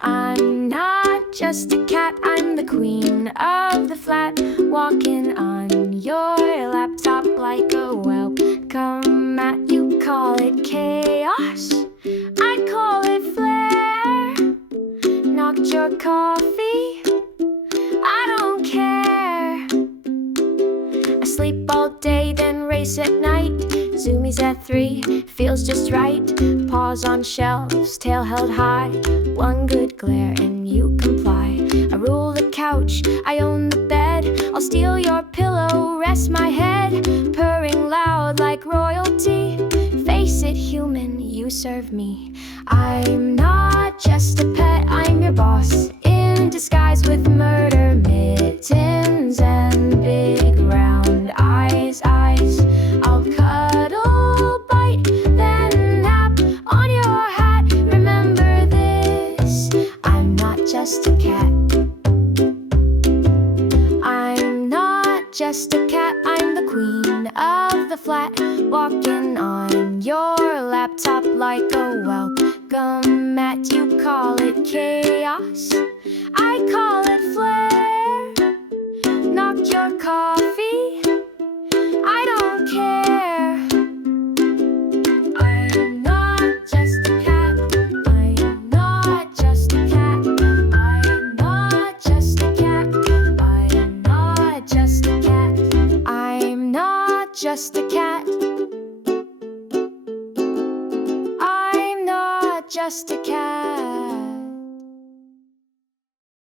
I'm not just a cat, I'm the queen of the flat, walking on your laptop like a welcome mat. You call it chaos, I call it flair. Knocked your coffee, I don't care. I sleep all day, then race at night. Zoomies at 3, feels just right. Paws on shelves, tail held high. One good glare and you comply. I rule the couch, I own the bed. I'll steal your pillow, rest my head. Purring loud like royalty. Face it, human, you serve me. I'm not just a pet, I'm your boss. In disguise with murder mittens and big round eyes. I'll cuddle, bite, then nap on your hat. Remember this, I'm not just a cat. I'm not just a cat, I'm the queen of the flat, walking on your laptop like a welcome mat. You call it chaos, I call it flair. Knocked your coffee, I don't care. I'm not just a cat, I'm not just a cat. I'm not just a cat, I'm not just a cat. I'm not just a cat. I'm not just a cat.